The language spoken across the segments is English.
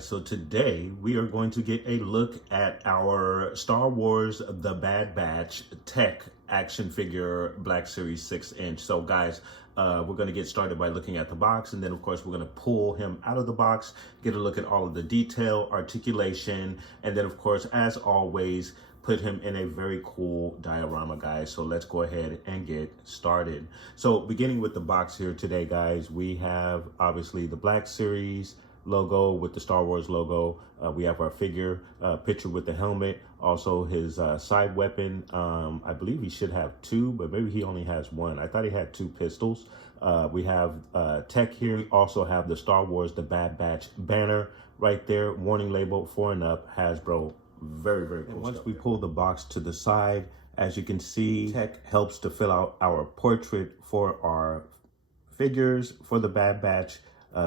So today we are going to get a look at our Star Wars The Bad Batch Tech action figure Black Series 6-inch. So guys, we're going to get started by looking at the box, and then of course we're going to pull him out of the box, get a look at all of the detail, articulation, and then of course, as always, put him in a very cool diorama, guys. So let's go ahead and get started. So beginning with the box here today, guys, we have obviously the Black Series logo with the Star Wars logo. We have our figure picture with the helmet, also his side weapon. I believe he should have two, but maybe he only has one. I thought he had two pistols. We have tech here. We also have the Star Wars The Bad Batch banner right there, warning label 4 and up, Hasbro. Very, very cool. And once we pull the box to the side, as you can see, tech helps to fill out our portrait for our figures for the Bad Batch.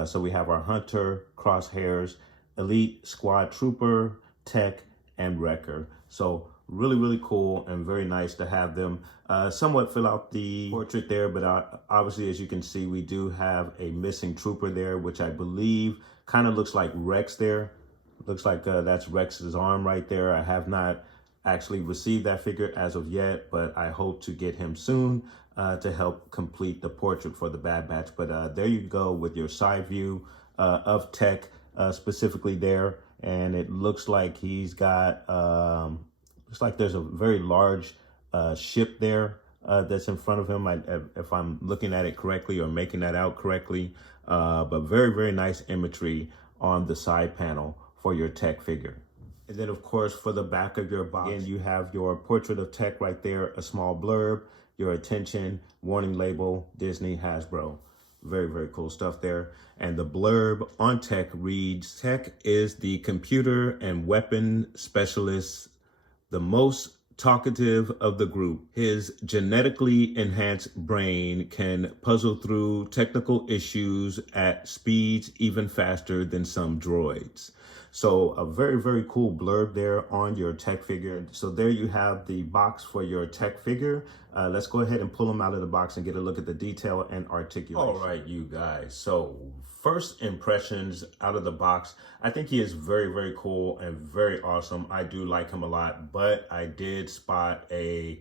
So we have our Hunter, Crosshairs, Elite, Squad Trooper, Tech, and Wrecker. So really, really cool and very nice to have them somewhat fill out the portrait there. But obviously, as you can see, we do have a missing trooper there, which I believe kind of looks like Rex there. Looks like that's Rex's arm right there. I have not actually received that figure as of yet, but I hope to get him soon to help complete the portrait for the Bad Batch. But there you go with your side view of Tech specifically there. And it looks like he's got, looks like there's a very large ship there that's in front of him, if I'm looking at it correctly or making that out correctly. But very, very nice imagery on the side panel for your Tech figure. And then of course, for the back of your box, again, you have your portrait of Tech right there, a small blurb, your attention, warning label, Disney, Hasbro. Very, very cool stuff there. And the blurb on Tech reads, Tech is the computer and weapon specialist, the most talkative of the group. His genetically enhanced brain can puzzle through technical issues at speeds even faster than some droids. So a very, very cool blurb there on your Tech figure. So there you have the box for your Tech figure. Let's go ahead and pull them out of the box and get a look at the detail and articulation. All right, you guys. So first impressions out of the box, I think he is very, very cool and very awesome. I do like him a lot, but I did spot a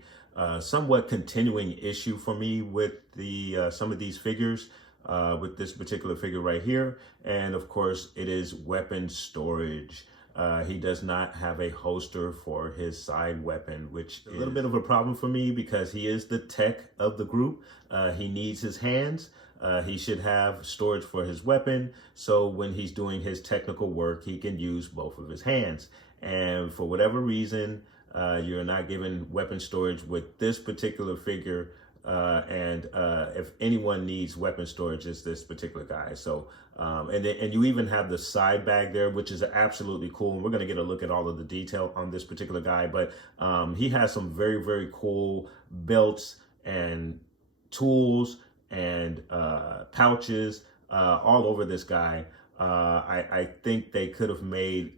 somewhat continuing issue for me with the some of these figures. With this particular figure right here. And of course, it is weapon storage. He does not have a holster for his side weapon, which is a little bit of a problem for me because he is the Tech of the group. He needs his hands. He should have storage for his weapon. So when he's doing his technical work, he can use both of his hands. And for whatever reason, you're not given weapon storage with this particular figure. If anyone needs weapon storage, it's this particular guy. So, and you even have the side bag there, which is absolutely cool. And we're going to get a look at all of the detail on this particular guy, but he has some very, very cool belts and tools and pouches all over this guy. I think they could have made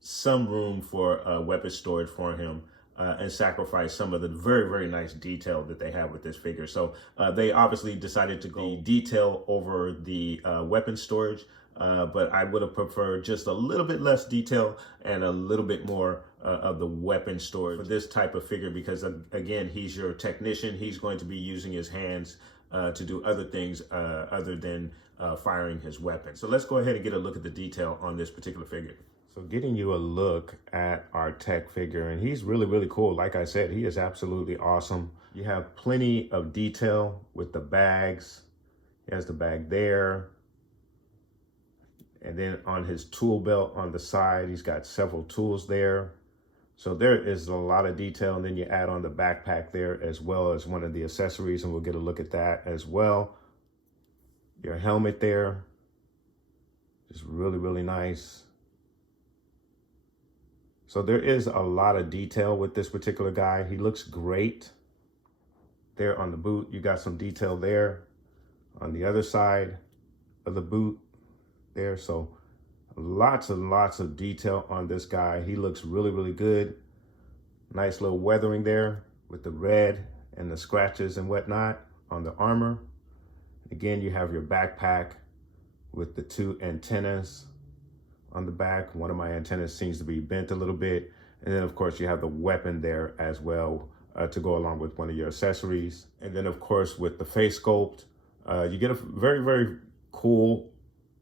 some room for weapon storage for him. And sacrifice some of the very, very nice detail that they have with this figure. So they obviously decided to go detail over the weapon storage, but I would have preferred just a little bit less detail and a little bit more of the weapon storage for this type of figure, because again, he's your technician. He's going to be using his hands to do other things other than firing his weapon. So let's go ahead and get a look at the detail on this particular figure. So getting you a look at our Tech figure, and he's really, really cool. Like I said, he is absolutely awesome. You have plenty of detail with the bags. He has the bag there. And then on his tool belt on the side, he's got several tools there. So there is a lot of detail. And then you add on the backpack there as well as one of the accessories, and we'll get a look at that as well. Your helmet there. is really, really nice. So there is a lot of detail with this particular guy. He looks great. There on the boot, you got some detail there. On the other side of the boot there. So lots and lots of detail on this guy. He looks really, really good. Nice little weathering there with the red and the scratches and whatnot on the armor. Again, you have your backpack with the two antennas on the back. One of my antennas seems to be bent a little bit. And then of course you have the weapon there as well to go along with one of your accessories. And then of course with the face sculpt, you get a very, very cool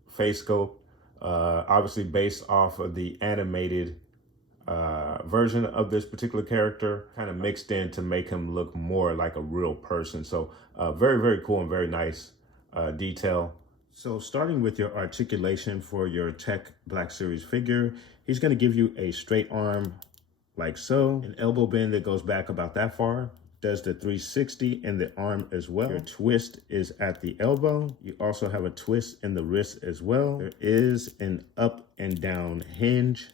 face sculpt, obviously based off of the animated version of this particular character, kind of mixed in to make him look more like a real person. So very, very cool and very nice detail. So starting with your articulation for your Tech Black Series figure, he's going to give you a straight arm like so, an elbow bend that goes back about that far, does the 360 in the arm as well. Your twist is at the elbow. You also have a twist in the wrist as well. There is an up and down hinge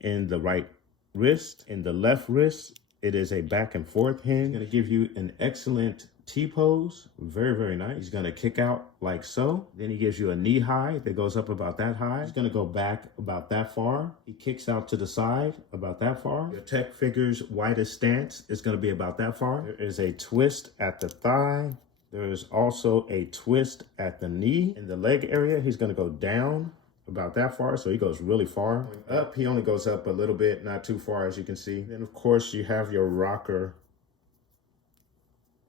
in the right wrist. In the left wrist, it is a back and forth hinge. It's going to give you an excellent T-pose. Very, very nice. He's going to kick out like so. Then he gives you a knee high that goes up about that high. He's going to go back about that far. He kicks out to the side about that far. Your Tech figure's widest stance is going to be about that far. There is a twist at the thigh. There is also a twist at the knee. In the leg area, he's going to go down about that far, so he goes really far. Up, he only goes up a little bit, not too far as you can see. Then of course you have your rocker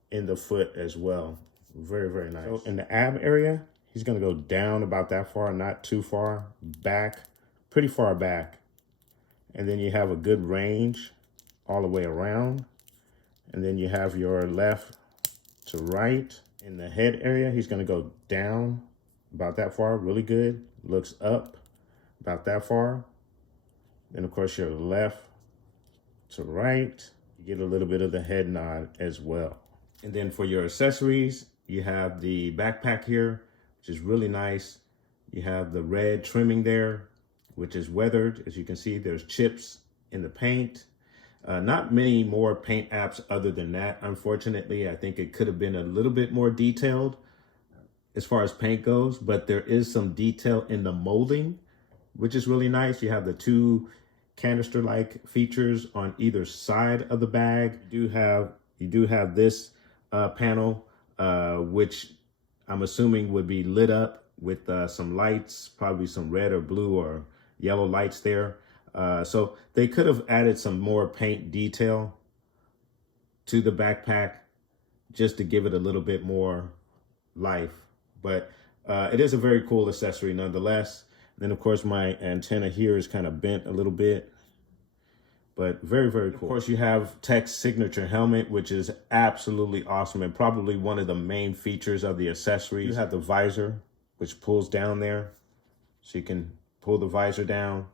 in the foot as well. Very, very nice. So in the ab area, he's gonna go down about that far, not too far, back, pretty far back. And then you have a good range all the way around. And then you have your left to right. In the head area, he's gonna go down about that far, really good. Looks up about that far. Then of course your left to right, you get a little bit of the head nod as well. And then for your accessories, you have the backpack here, which is really nice. You have the red trimming there, which is weathered. As you can see, there's chips in the paint. Not many more paint apps other than that. Unfortunately, I think it could have been a little bit more detailed as far as paint goes, but there is some detail in the molding, which is really nice. You have the two canister-like features on either side of the bag. You do have this panel, which I'm assuming would be lit up with some lights, probably some red or blue or yellow lights there. So they could have added some more paint detail to the backpack just to give it a little bit more life. But it is a very cool accessory nonetheless. Then of course my antenna here is kind of bent a little bit, but very, very cool. Of course you have Tech's signature helmet, which is absolutely awesome and probably one of the main features of the accessory. You have the visor, which pulls down there. So you can pull the visor down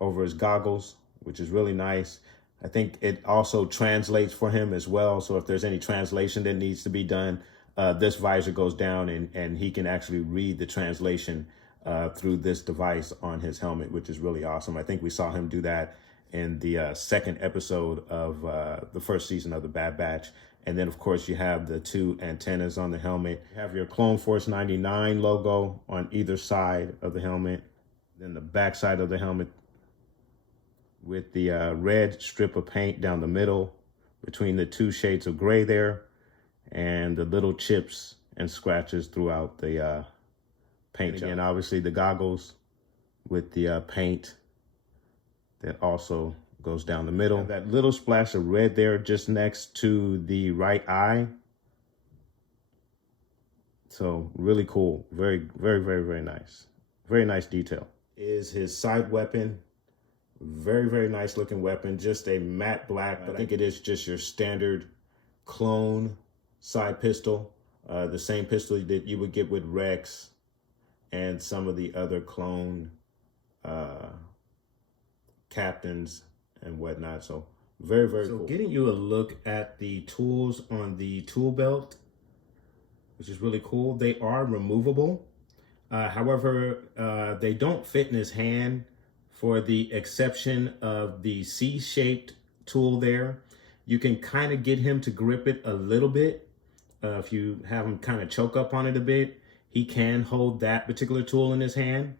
over his goggles, which is really nice. I think it also translates for him as well. So if there's any translation that needs to be done, this visor goes down and he can actually read the translation through this device on his helmet, which is really awesome. I think we saw him do that in the second episode of the first season of the Bad Batch. And then of course you have the two antennas on the helmet. You have your Clone Force 99 logo on either side of the helmet. Then the back side of the helmet with the red strip of paint down the middle between the two shades of gray there, and the little chips and scratches throughout the paint. And again, obviously the goggles with the paint that also goes down the middle. That little splash of red there just next to the right eye. So really cool. Very, very, very, very nice. Very nice detail. Is his side weapon. Very, very nice looking weapon. Just a matte black, but I think it is just your standard clone side pistol. The same pistol that you would get with Rex and some of the other clone captains and whatnot. So very, very cool. Getting you a look at the tools on the tool belt, which is really cool. They are removable. However, they don't fit in his hand for the exception of the C-shaped tool there. You can kind of get him to grip it a little bit. If you have him kind of choke up on it a bit, he can hold that particular tool in his hand.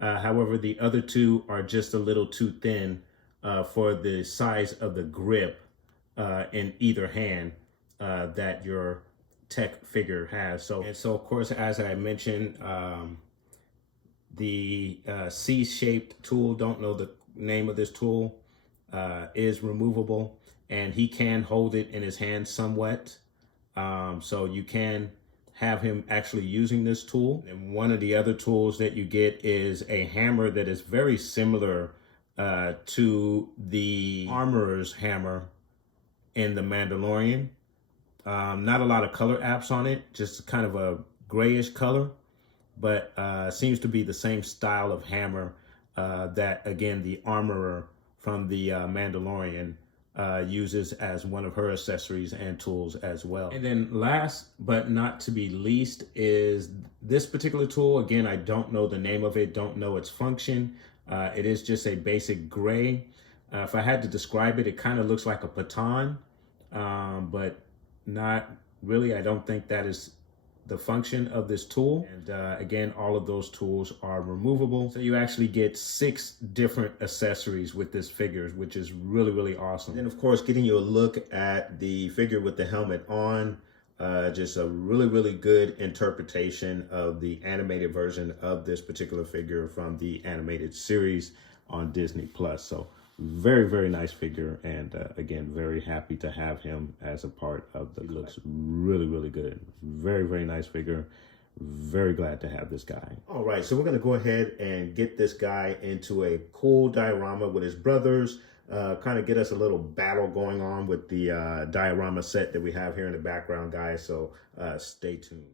However, the other two are just a little too thin for the size of the grip in either hand that your tech figure has. So of course, as I mentioned, the C-shaped tool, don't know the name of this tool, is removable, and he can hold it in his hand somewhat. So you can have him actually using this tool. And one of the other tools that you get is a hammer that is very similar to the armorer's hammer in The Mandalorian. Not a lot of color apps on it, just kind of a grayish color, but seems to be the same style of hammer that, again, the armorer from the Mandalorian uses as one of her accessories and tools as well. And then last but not to be least is this particular tool. Again, I don't know the name of it, don't know its function. It is just a basic gray. If I had to describe it, it kind of looks like a baton, but not really. I don't think that is the function of this tool. And again, all of those tools are removable. So you actually get 6 different accessories with this figure, which is really, really awesome. And of course, getting you a look at the figure with the helmet on, just a really, really good interpretation of the animated version of this particular figure from the animated series on Disney Plus. So very, very nice figure, and again, very happy to have him as a part of the. He looks really, really good. Very, very nice figure. Very glad to have this guy. All right, so we're going to go ahead and get this guy into a cool diorama with his brothers. Kind of get us a little battle going on with the diorama set that we have here in the background, guys. So stay tuned.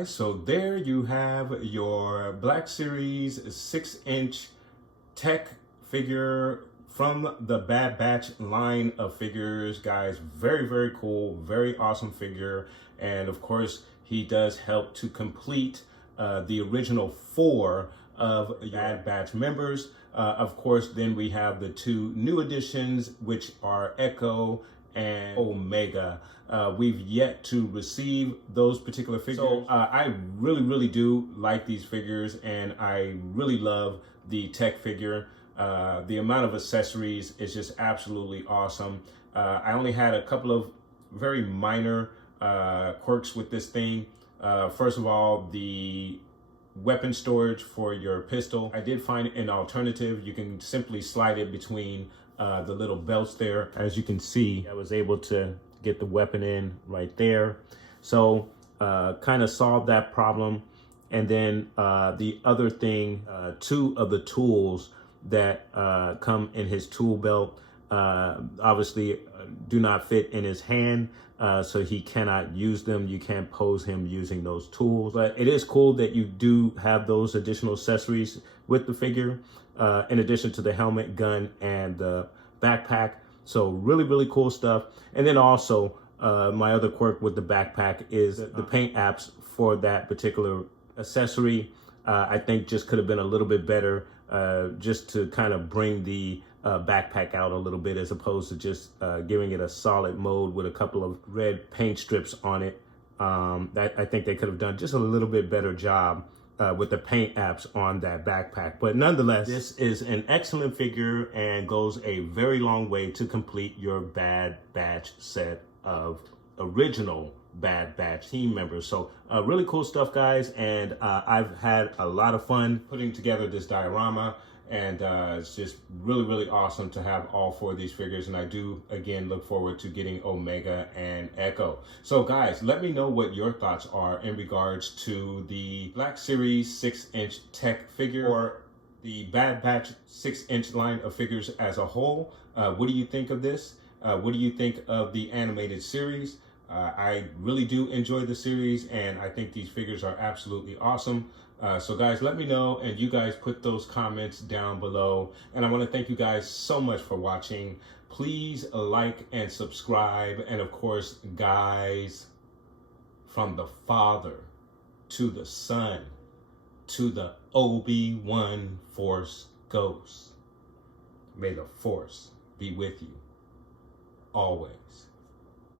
guys, so there you have your Black Series 6-inch tech figure from the Bad Batch line of figures, guys. Very, very cool, very awesome figure. And of course, he does help to complete the original 4 of Bad Batch members. Of course, then we have the 2 new additions, which are Echo and Omega. We've yet to receive those particular figures. So I really, really do like these figures, and I really love the tech figure. The amount of accessories is just absolutely awesome. I only had a couple of very minor quirks with this thing. First of all, the weapon storage for your pistol. I did find an alternative. You can simply slide it between the little belts there. As you can see, I was able to get the weapon in right there. So kind of solved that problem. And then the other thing, 2 of the tools that come in his tool belt obviously do not fit in his hand, so he cannot use them. You can't pose him using those tools. But it is cool that you do have those additional accessories with the figure, in addition to the helmet, gun, and the backpack. So really, really cool stuff. And then also my other quirk with the backpack is the paint apps for that particular accessory. I think just could have been a little bit better, just to kind of bring the backpack out a little bit, as opposed to just giving it a solid mode with a couple of red paint strips on it. I think they could have done just a little bit better job with the paint apps on that backpack. But nonetheless, this is an excellent figure and goes a very long way to complete your Bad Batch set of original Bad Batch team members. So really cool stuff, guys, and I've had a lot of fun putting together this diorama, and it's just really, really awesome to have all 4 of these figures. And I do again look forward to getting Omega and Echo. So guys, let me know what your thoughts are in regards to the Black Series 6-inch tech figure, or the Bad Batch 6-inch line of figures as a whole. What do you think of this? What do you think of the animated series? I really do enjoy the series, and I think these figures are absolutely awesome. So guys, let me know, and you guys put those comments down below. And I want to thank you guys so much for watching. Please like and subscribe. And of course, guys, from the Father to the Son to the Obi-Wan Force Ghost, may the Force be with you always.